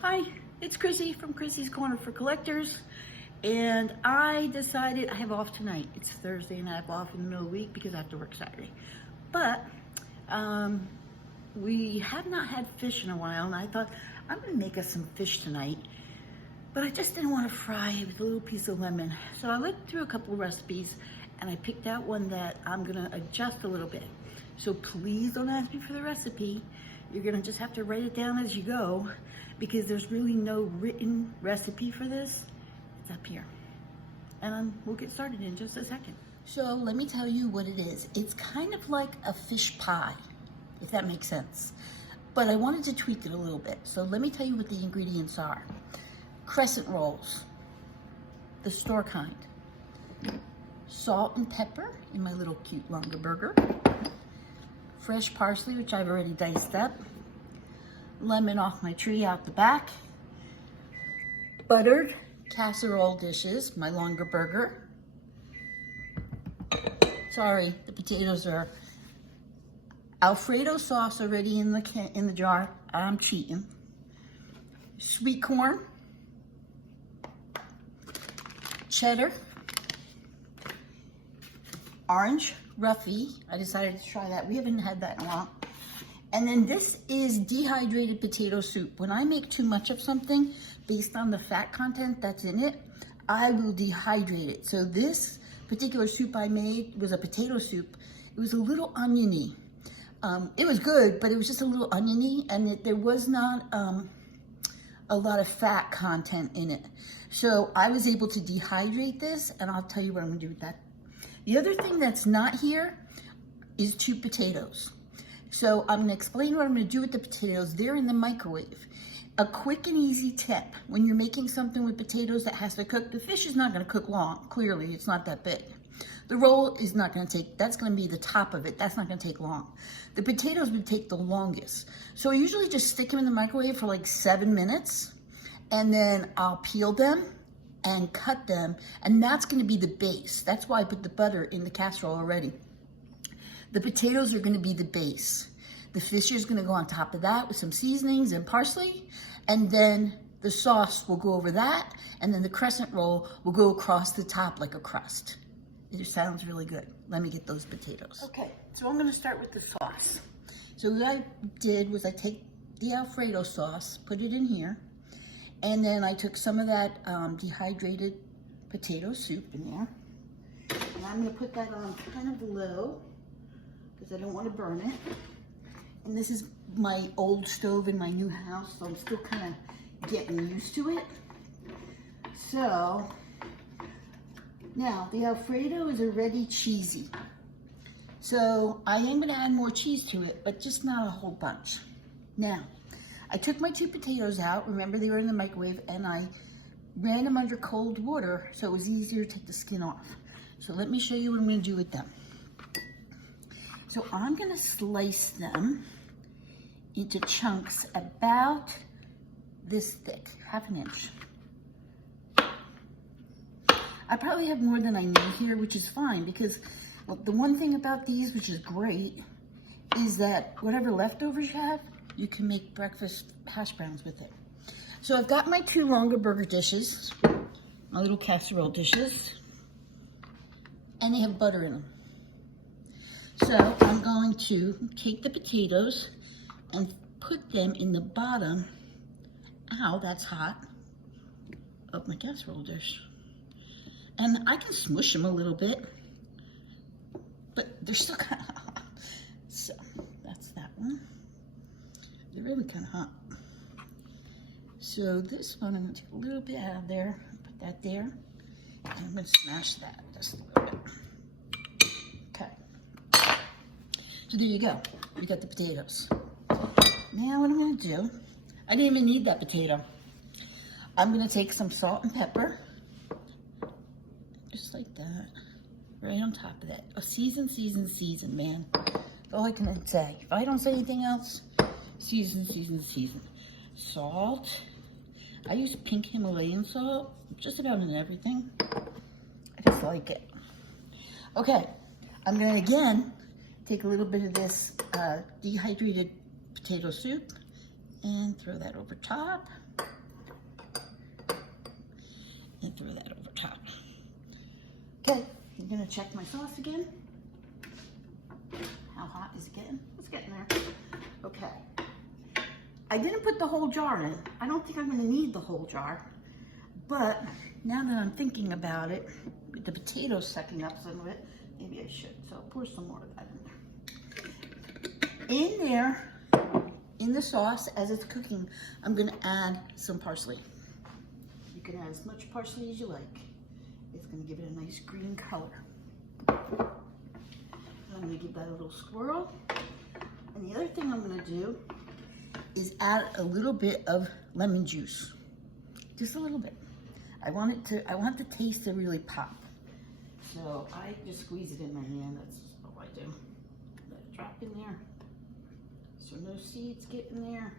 Hi, it's Chrissy from Chrissy's Corner for Collectors, and I decided I have off tonight. It's Thursday and I have off in the middle of the week because I have to work Saturday. But we have not had fish in a while, and I thought I'm gonna make us some fish tonight, but I just didn't want to fry it with a little piece of lemon. So I looked through a couple of recipes and I picked out one that I'm gonna adjust a little bit. So please don't ask me for the recipe. You're gonna just have to write it down as you go because there's really no written recipe for this. It's up here. And we'll get started in just a second. So let me tell you what it is. It's kind of like a fish pie, if that makes sense. But I wanted to tweak it a little bit. So let me tell you what the ingredients are. Crescent rolls, the store kind. Salt and pepper in my little cute longer burger. Fresh parsley, which I've already diced up. Lemon off my tree out the back. Buttered casserole dishes, my longer burger. Sorry, the potatoes are Alfredo sauce already in the jar. I'm cheating. Sweet corn. Cheddar. Orange Ruffy. I decided to try that. We haven't had that in a while. And then this is dehydrated potato soup. When I make too much of something based on the fat content that's in it, I will dehydrate it. So this particular soup I made was a potato soup. It was a little oniony. It was good, but it was just a little oniony, and there was not a lot of fat content in it. So I was able to dehydrate this, and I'll tell you what I'm gonna do with that. The other thing that's not here is 2 potatoes. So I'm gonna explain what I'm gonna do with the potatoes. They're in the microwave. A quick and easy tip, when you're making something with potatoes that has to cook, the fish is not gonna cook long. Clearly, it's not that big. The roll is not gonna take, that's gonna be the top of it. That's not gonna take long. The potatoes would take the longest. So I usually just stick them in the microwave for like 7 minutes, and then I'll peel them and cut them, and that's gonna be the base. That's why I put the butter in the casserole already. The potatoes are gonna be the base. The fish is gonna go on top of that with some seasonings and parsley, and then the sauce will go over that, and then the crescent roll will go across the top like a crust. It just sounds really good. Let me get those potatoes. Okay, so I'm gonna start with the sauce. So what I did was I take the Alfredo sauce, put it in here, and then I took some of that dehydrated potato soup in there, and I'm gonna put that on kind of low, because I don't want to burn it. And this is my old stove in my new house, so I'm still kind of getting used to it. So, now the Alfredo is already cheesy. So I am going to add more cheese to it, but just not a whole bunch. Now, I took my 2 potatoes out. Remember, they were in the microwave, and I ran them under cold water so it was easier to take the skin off. So let me show you what I'm going to do with them. So I'm gonna slice them into chunks about this thick, ½ inch. I probably have more than I need here, which is fine, because the one thing about these, which is great, is that whatever leftovers you have, you can make breakfast hash browns with it. So I've got my 2 longer burger dishes, my little casserole dishes, and they have butter in them. So I'm going to take the potatoes and put them in the bottom, ow, that's hot, of my casserole dish. And I can smush them a little bit, but they're still kind of hot. So that's that one. They're really kind of hot. So this one, I'm gonna take a little bit out of there, put that there, and I'm gonna smash that just a little bit. So there you go, we got the potatoes. Now what I'm gonna do, I didn't even need that potato. I'm gonna take some salt and pepper, just like that, right on top of that. A season, season, season, man. That's all I can say. If I don't say anything else, season, season, season. Salt, I use pink Himalayan salt, just about in everything. I just like it. Okay, I'm gonna again take a little bit of this dehydrated potato soup, And throw that over top. And throw that over top. Okay, I'm gonna check my sauce again. How hot is it getting? It's getting there. Okay. I didn't put the whole jar in. I don't think I'm gonna need the whole jar. But now that I'm thinking about it, with the potatoes sucking up some of it, maybe I should. So I'll pour some more of that in there. In there, in the sauce, as it's cooking, I'm gonna add some parsley. You can add as much parsley as you like. It's gonna give it a nice green color. I'm gonna give that a little swirl. And the other thing I'm gonna do is add a little bit of lemon juice. Just a little bit. I want the taste to really pop. So I just squeeze it in my hand. That's all I do. Let it drop in there. So no seeds get in there.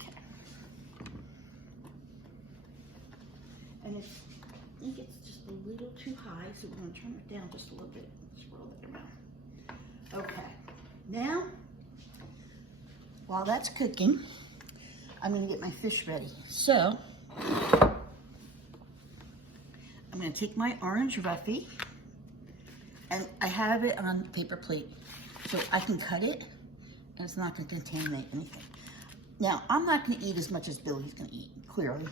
Okay. And I think it's just a little too high, so we're gonna turn it down just a little bit. Swirl it around. Okay. Now, while that's cooking, I'm gonna get my fish ready. So, I'm gonna take my orange roughy, and I have it on paper plate, so I can cut it, and it's not gonna contaminate anything. Now, I'm not gonna eat as much as Billy's gonna eat, clearly.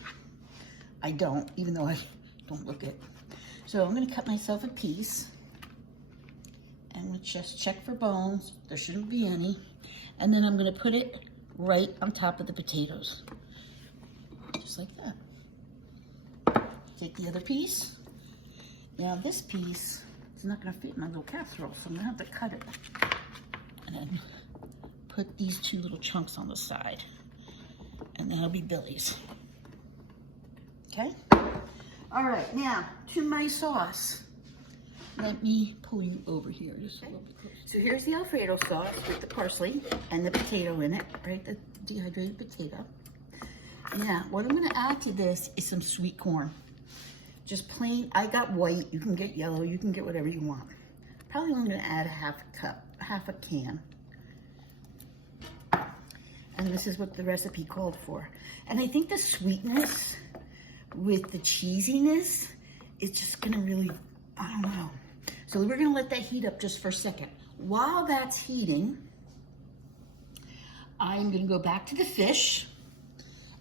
I don't, even though I don't look it. So I'm gonna cut myself a piece, and just check for bones. There shouldn't be any. And then I'm gonna put it right on top of the potatoes. Just like that. Take the other piece. Now this piece is not gonna fit in my little casserole, so I'm gonna have to cut it. And then put these two little chunks on the side. And that'll be Billy's. Okay? All right, now to my sauce. Let me pull you over here just a little bit closer. So here's the Alfredo sauce with the parsley and the potato in it, right? The dehydrated potato. Now, what I'm gonna add to this is some sweet corn. Just plain, I got white, you can get yellow, you can get whatever you want. Probably only gonna add half a can. And this is what the recipe called for. And I think the sweetness with the cheesiness is just gonna really, I don't know. So we're gonna let that heat up just for a second. While that's heating, I'm gonna go back to the fish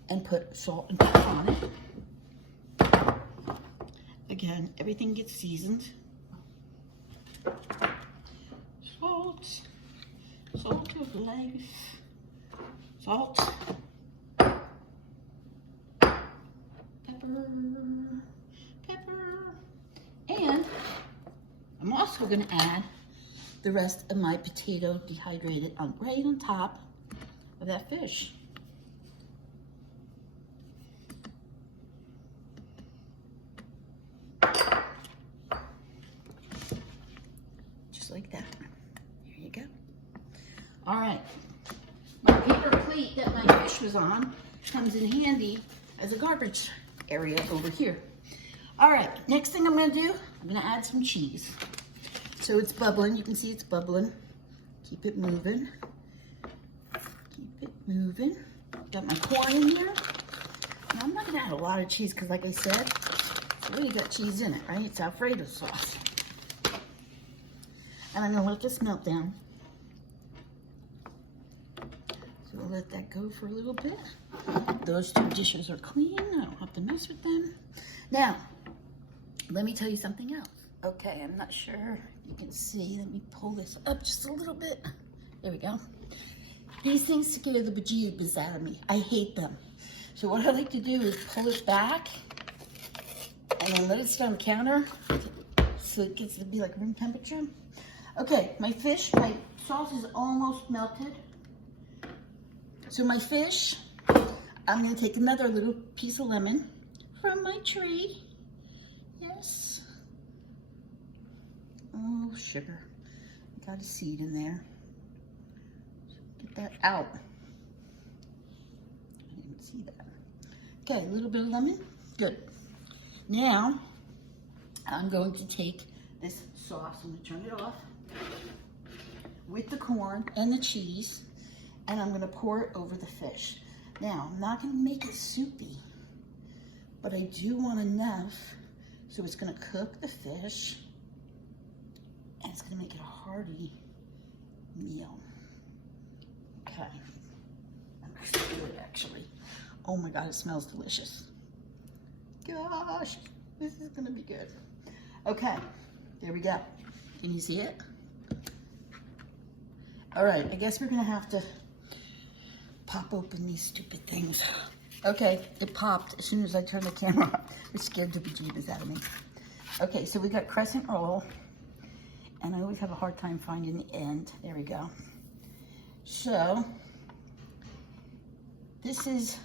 and put salt and pepper on it. Again, everything gets seasoned. Salt, salt of life, salt, pepper, pepper, and I'm also gonna add the rest of my potato dehydrated right on top of that fish. Just like that. Here you go. All right. My paper plate that my fish was on comes in handy as a garbage area over here. All right, next thing I'm gonna do, I'm gonna add some cheese. So it's bubbling, you can see it's bubbling. Keep it moving. Keep it moving. Got my corn in there. Now I'm not gonna add a lot of cheese because like I said, it's already got cheese in it, right? It's Alfredo sauce. And I'm gonna let this melt down. So we'll let that go for a little bit. Those two dishes are clean, I don't have to mess with them. Now, let me tell you something else. Okay, I'm not sure you can see. Let me pull this up just a little bit. There we go. These things scare the bejeebus out of me. I hate them. So what I like to do is pull it back and then let it sit on the counter so it gets to be like room temperature. Okay, my sauce is almost melted. So my fish, I'm gonna take another little piece of lemon from my tree. Yes. Oh, sugar. Got a seed in there. Get that out. I didn't see that. Okay, a little bit of lemon. Good. Now, I'm going to take this sauce. I'm going to turn it off. with the corn and the cheese, and I'm gonna pour it over the fish. Now, I'm not gonna make it soupy, but I do want enough so it's gonna cook the fish and it's gonna make it a hearty meal. Okay, I'm gonna do it actually. Oh my God, it smells delicious. Gosh, this is gonna be good. Okay, there we go. Can you see it? All right, I guess we're gonna have to pop open these stupid things. Okay, it popped as soon as I turned the camera on. It scared the bejeebus out of me. Okay, so we got crescent roll, and I always have a hard time finding the end. There we go. So, this is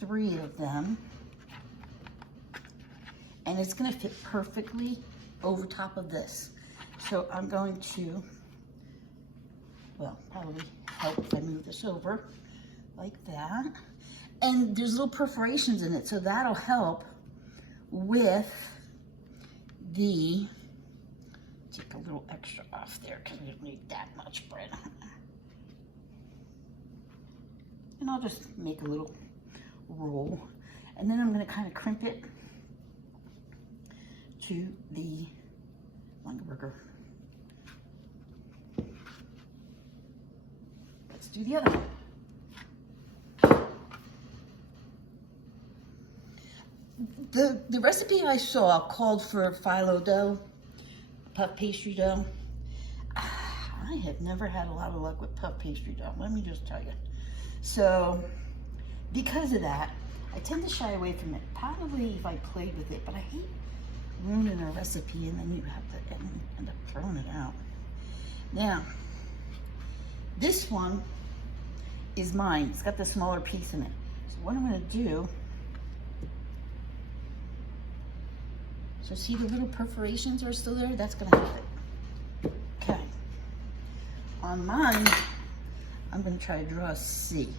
3 of them, and it's gonna fit perfectly over top of this. So I'm going to, well, probably help if I move this over like that. And there's little perforations in it, so that'll help with the, take a little extra off there because we don't need that much bread. And I'll just make a little roll. And then I'm gonna kind of crimp it to the Lungeburger. Let's do the other one. The recipe I saw called for phyllo dough, puff pastry dough. I have never had a lot of luck with puff pastry dough, let me just tell you. So, because of that, I tend to shy away from it. Probably if I played with it, but I hate ruining a recipe and then you have to end up throwing it out. Now, this one is mine. It's got the smaller piece in it. So what I'm gonna do, so see the little perforations are still there? That's gonna help it. Okay. On mine, I'm gonna try to draw a C.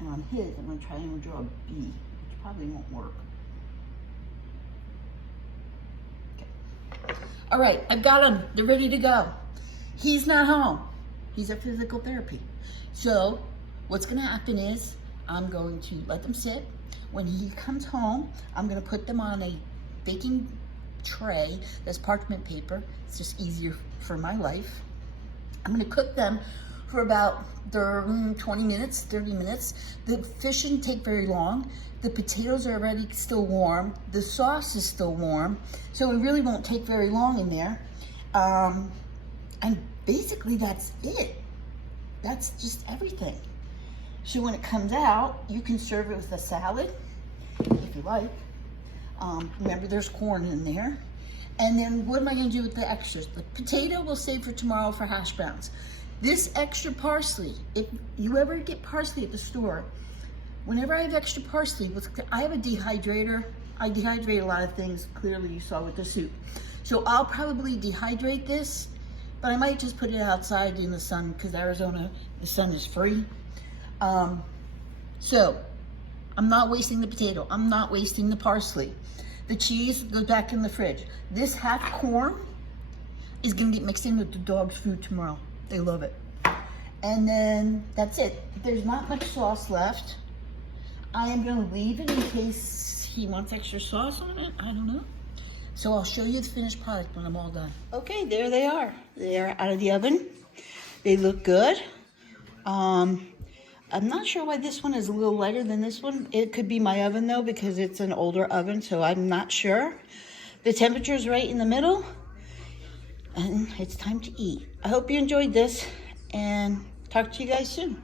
And on his, I'm gonna try and draw a B, which probably won't work. Okay. All right, I've got them. They're ready to go. He's not home. He's at physical therapy. So what's gonna happen is I'm going to let them sit. When he comes home, I'm gonna put them on a baking tray that's parchment paper. It's just easier for my life. I'm gonna cook them for about 20 minutes, 30 minutes. The fish shouldn't take very long. The potatoes are already still warm. The sauce is still warm. So it really won't take very long in there. And basically that's it. That's just everything. So when it comes out, you can serve it with a salad, if you like. Remember, there's corn in there. And then what am I gonna do with the extras? The potato we'll save for tomorrow for hash browns. This extra parsley, if you ever get parsley at the store, whenever I have extra parsley, I have a dehydrator. I dehydrate a lot of things, clearly you saw with the soup. So I'll probably dehydrate this, but I might just put it outside in the sun because Arizona, the sun is free. So I'm not wasting the potato. I'm not wasting the parsley. The cheese goes back in the fridge. This half corn is gonna get mixed in with the dog's food tomorrow. They love it. And then that's it. There's not much sauce left. I am gonna leave it in case he wants extra sauce on it. I don't know. So I'll show you the finished product when I'm all done. Okay, there they are. They are out of the oven. They look good. I'm not sure why this one is a little lighter than this one. It could be my oven though, because it's an older oven, so I'm not sure. The temperature is right in the middle, and it's time to eat. I hope you enjoyed this, and talk to you guys soon.